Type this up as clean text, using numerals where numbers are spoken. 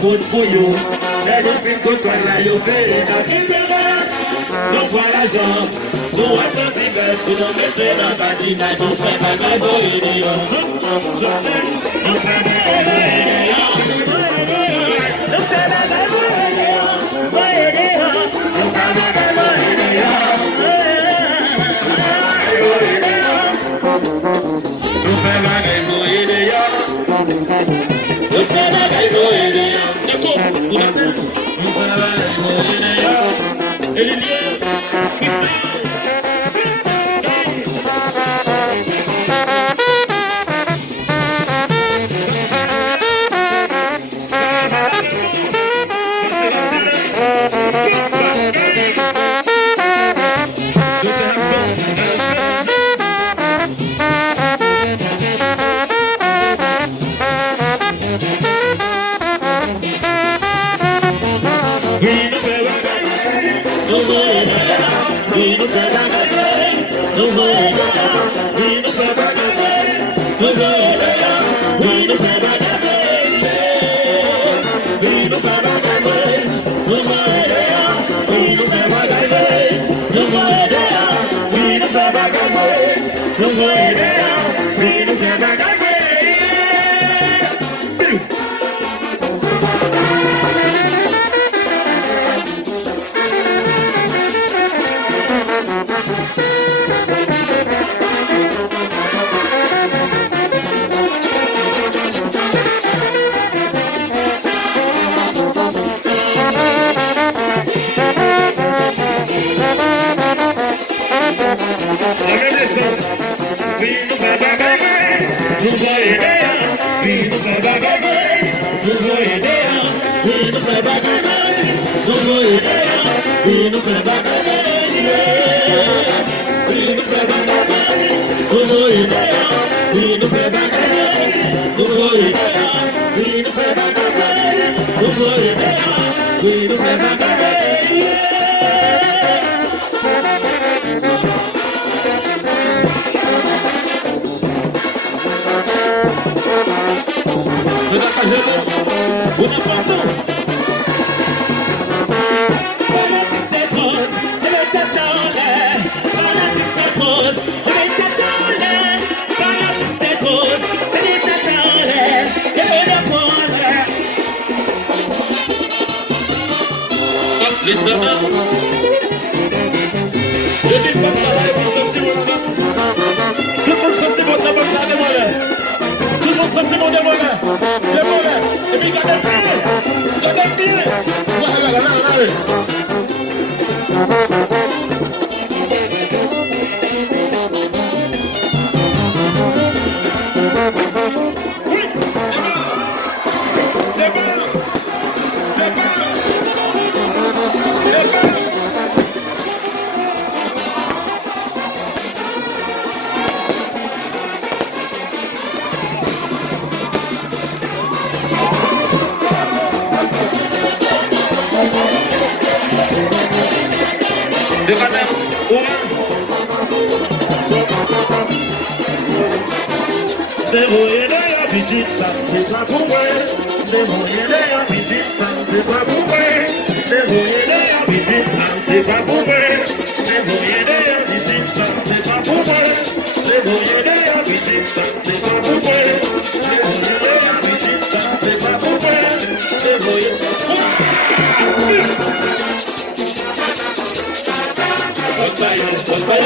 Good for you, everything good when you pay it. No paragon, no one something that you don't get it. But in I don't find my guy for idiot. C'est pas même. C'est voyer d'ailleurs, petite, c'est pas pour moi. C'est voyer d'ailleurs, petite, c'est pas pour moi. C'est voyer d'ailleurs, petite, c'est pas pour moi. C'est voyer d'ailleurs, petite, c'est pas pour moi. C'est voyer d'ailleurs, petite, c'est pas pour moi. C'est voyer d'ailleurs, petite, c'est pas pour moi. C'est voyer. Opa,